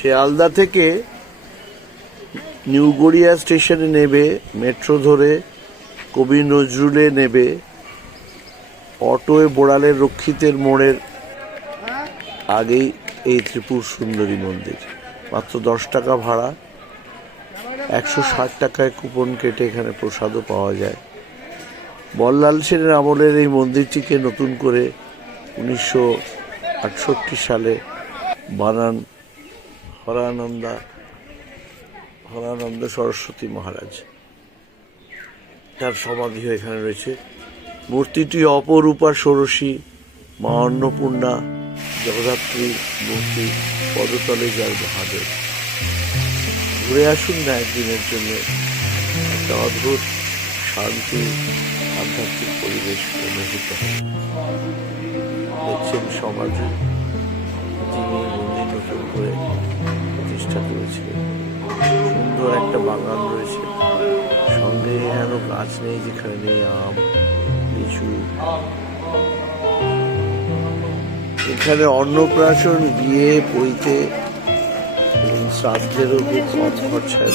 শিয়ালদা থেকে নিউ গড়িয়া স্টেশনে নেবে, মেট্রো ধরে কবি নজরুলে নেবে, অটোয় বোড়ালের রক্ষিতের মোড়ের আগেই এই ত্রিপুর সুন্দরী মন্দির। মাত্র 10 টাকা ভাড়া, 160 টাকায় কুপন কেটে এখানে প্রসাদও পাওয়া যায়। বল্লাল সেনের আমলের এই মন্দিরটিকে নতুন করে 1968 সালে বানান হরানন্দ সরস্বতী মহারাজ। তার সমাধিও এখানে রয়েছে। মূর্তিটি অপরূপা ষোড়শী মা অন্নপূর্ণা জগদ্ধাত্রী মূর্তি, পদতলে যায় মহাদেব। ঘুরে আসুন না একদিনের জন্য, একটা অদ্ভুত শান্তি আধ্যাত্মিক পরিবেশ অনুভূত হয়। দেখছেন সমাজে যিনি মন্দির নতুন করে প্রতিষ্ঠা করেছিলেন। সুন্দর একটা বাগান রয়েছে, সঙ্গে এমন গাছ নেই যেখানে নেই আম, লিচু। এখানে অন্নপ্রাশন, বিয়ে, পৈতে এবং শ্রাদ্ধেরও খুব কম খরচায়